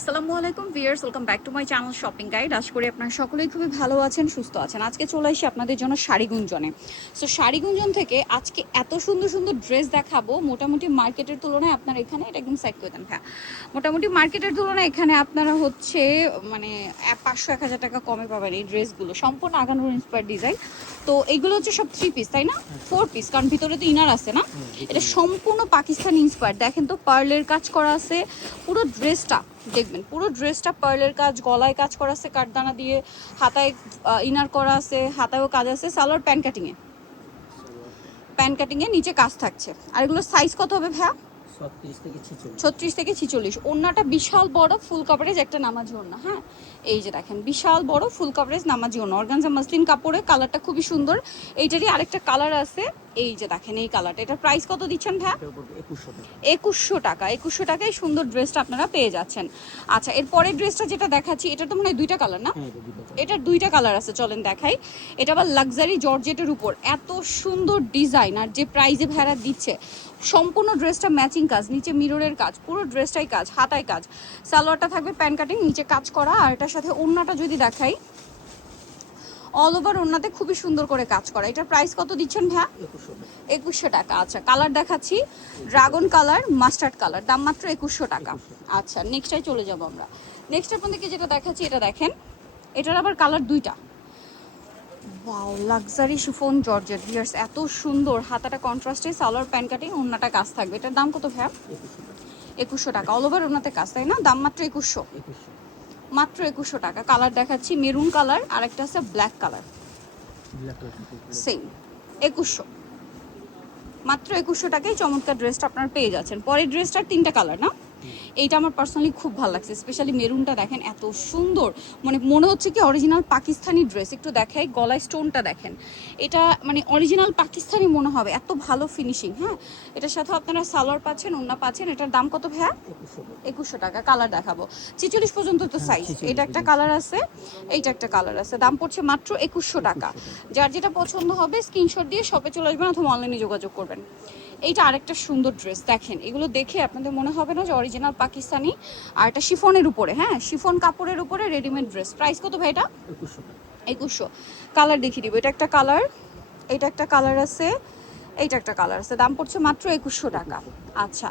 আসসালামু আলাইকুম viewers, welcome back to my channel shopping guide. আশা করি আপনারা সকলেই খুবই ভালো আছেন, সুস্থ আছেন। আজকে চলে আসি আপনাদের জন্য শাড়ি গুঞ্জনে। সো শাড়ি গুঞ্জন থেকে আজকে এত সুন্দর সুন্দর ড্রেস দেখাবো। মোটামুটি মার্কেটের তুলনায় আপনারা এখানে এটা একদম সাইড করে দেন, হ্যাঁ, মোটামুটি মার্কেটের তুলনায় এখানে আপনারা হচ্ছে মানে 500-1000 টাকা কমে পাবেন এই ড্রেসগুলো। সম্পূর্ণ আগানোর ইন্সপায়ার ডিজাইন। তো এইগুলো হচ্ছে সব 3 পিস, তাই না? 4 পিস, কারণ ভিতরে তো ইনার আছে না। এটা সম্পূর্ণ পাকিস্তানি ইন্সপায়ার। দেখেন তো পার্লের কাজ করা আছে পুরো ড্রেসটা, দেখবেন পুরো ড্রেসটা পার্লের কাজ, গলায় কাজ করা আছে কাঠদানা দিয়ে, হাতায় ইনার করা আছে, হাতায়ও কাজ আছে। সালোয়ার প্যান কাটিংয়ে নিচে কাজ থাকছে। আর এগুলো সাইজ কত হবে ভাইয়া? 36 থেকে 46। ওড়নাটা বিশাল বড় ফুল কাভারেজ একটা নামাজি ওড়না, হ্যাঁ। এই যে দেখেন বিশাল বড় ফুল কাভারেজ নামাজি ওড়না, অর্গানজা মাসলিন কাপড়ে, কালারটা খুবই সুন্দর। এইটারই আরেকটা কালার আছে, এই যে দেখেন এই কালারটা। এটার প্রাইস কত দিচ্ছেন ভাইয়া? 2100 টাকা। 2100 টাকায় সুন্দর ড্রেসটা আপনারা পেয়ে যাচ্ছেন। আচ্ছা, এর পরের ড্রেসটা যেটা দেখাচ্ছি, এটা তো মনে হয় 2টা কালার না? এটার 2টা কালার আছে, চলেন দেখাই। এটা আবার লাক্সারি জর্জেটের উপর এত সুন্দর ডিজাইন, আর যে প্রাইজে ভাড়া দিচ্ছে। সম্পূর্ণ ড্রেসটা ম্যাচিং কাজ, নিচে মিররের কাজ, পুরো ড্রেসটাই কাজ, হাতায় কাজ। সালোয়ারটা থাকবে প্যান কাটিং, নিচে কাজ করা। আর এটার সাথে ওড়নাটা যদি দেখাই, অল ওভার ওড়নাতে খুবই সুন্দর করে কাজ করা। এটার প্রাইস কত দিচ্ছেন ভাইয়া? 2100 টাকা। আচ্ছা, কালার দেখাচ্ছি, ড্রাগন কালার, মাস্টার্ড কালার, দাম মাত্র 2100 টাকা। আচ্ছা, নেক্সটটাই চলে যাবো আমরা। নেক্সট আপনাদেরকে যেটা দেখাচ্ছি, এটা দেখেন, এটার আবার কালার 2টা। Wow, luxury chiffon georgette viewers, এত সুন্দর। হাতাটা কন্ট্রাস্টে, সালোয়ার প্যান কাটিং, ওড়নাটা কাজ থাকবে। এটার দাম কত ভাইয়া? 2100 টাকা। অল ওভার ওড়নাতে কাজ, তাই না? দাম মাত্র 2100, মাত্র 2100 টাকা। কালার দেখাচ্ছি, মেরুন কালার, আর একটা আছে ব্ল্যাক কালার, সেম 2100, মাত্র 2100 টাকায় চমৎকার ড্রেসটা আপনারা পেয়ে যাচ্ছেন। পরের ড্রেসটার 3টা কালার না? এইটা আমার পার্সোনালি খুব ভালো লাগছে, স্পেশালি মেরুনটা দেখেন এত সুন্দর, মানে মনে হচ্ছে কি অরিজিনাল পাকিস্তানি ড্রেস। একটু দেখাই, গলায় স্টোনটা দেখেন, এটা মানে অরিজিনাল পাকিস্তানি মনে হবে, এত ভালো ফিনিশিং, হ্যাঁ। এটার সাথে আপনারা সালোয়ার পাচ্ছেন, ওড়না পাচ্ছেন। এটার দাম কত ভাইয়া? 2100 টাকা। কালার দেখাবো, 46 পর্যন্ত তো সাইজ। এটা একটা কালার আছে, এইটা একটা কালার আছে, দাম পড়ছে মাত্র 2100 টাকা। যার যেটা পছন্দ হবে স্ক্রিনশট দিয়ে শপে চলে আসবেন অথবা অনলাইনে যোগাযোগ করবেন। এইটা আরেকটা সুন্দর ড্রেস, দেখেন এগুলো দেখে আপনাদের মনে হবে না যে অরিজিনাল পাকিস্তানি। আর এটা শিফনের উপরে, হ্যাঁ, শিফন কাপড়ের উপরে রেডিমেড ড্রেস। প্রাইস কত ভাই এটা? 2100। কালার দেখিয়ে দিব, এটা একটা কালার, এটা একটা কালার আছে, এইটা একটা কালার আছে, দাম পড়ছে মাত্র 2100 টাকা। আচ্ছা,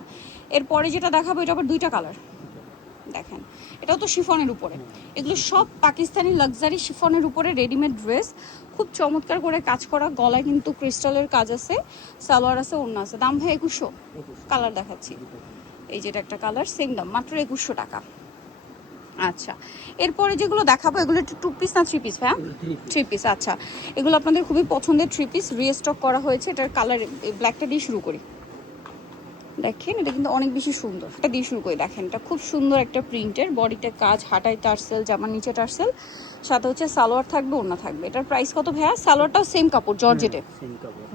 এরপরে যেটা দেখাবো, এটা আবার 2টা কালার। দেখেন, এটাও তো শিফনের উপরে। এগুলো সব পাকিস্তানি লাক্সারি শিফনের উপরে রেডিমেড ড্রেস, খুব চমৎকার করে কাজ করা। গলায় কিন্তু ক্রিস্টালের কাজ আছে, সালোয়ার আছে, ওড়না আছে। দাম ভাই 2100। কালার দেখাচ্ছি, এই যেটা একটা কালার, সেম দাম, মাত্র 2100 টাকা। আচ্ছা, এরপরে যেগুলো দেখাবো, এগুলো একটু 2 পিস না 3 পিস ভাইয়া? 3 পিস। আচ্ছা, এগুলো আপনাদের খুবই পছন্দের 3 পিস, রিস্টক করা হয়েছে। এটার কালার ব্ল্যাকটা দিয়ে শুরু করি। দেখেন এটা কিন্তু অনেক বেশি সুন্দর, এটা দিয়ে শুরু করে দেখেন, এটা খুব সুন্দর একটা প্রিন্টের, বডিতে কাজ, হাতায় টার্সেল, জামার নিচে টার্সেল, সাথে হচ্ছে সালোয়ার থাকবে, ওড়না থাকবে। এটার প্রাইস কত ভাইয়া? সালোয়ারটাও সেম কাপড় জর্জেটে,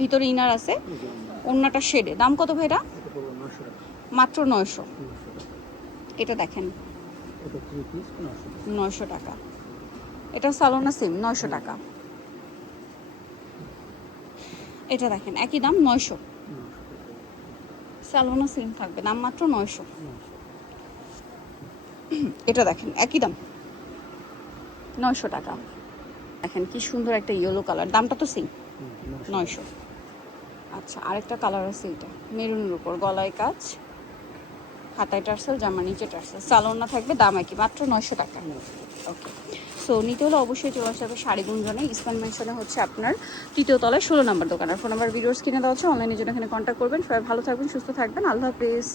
ভিতরে ইনার আছে, ওড়নাটা শেডে। দাম কত ভাই এটা? মাত্র 900। এটা দেখেন 900 টাকা। এটা সালোনা সেম 900 টাকা। এটা দেখেন একই দাম 900, সালোনা সেম থাকবে, দাম মাত্র 900। এটা দেখেন একই দাম 900 টাকা। দেখেন কি সুন্দর একটা ইয়েলো কালার, দামটা তো সেম 900। আচ্ছা, আরেকটা কালার আছে, এটা মেরুনের উপর, গলায় কাজ, হাতায় টার্সেল, জামার নিচে টার্সেল, সালোনা থাকবে, দাম একই, মাত্র 900 টাকা। ওকে, সো নিতে হলে অবশ্যই চলে আসতে হবে শাড়ি গুঞ্জনে। ইসমান মেনশনে হচ্ছে আপনার 3য় তলায় 16 নম্বর দোকান। আর ফোন নাম্বার ভিডিওস কিনে দেওয়া হচ্ছে, অনলাইনের জন্য এখানে কন্ট্যাক্ট করবেন। সবাই ভালো থাকবেন, সুস্থ থাকবেন, আল্লাহ হাফেজ।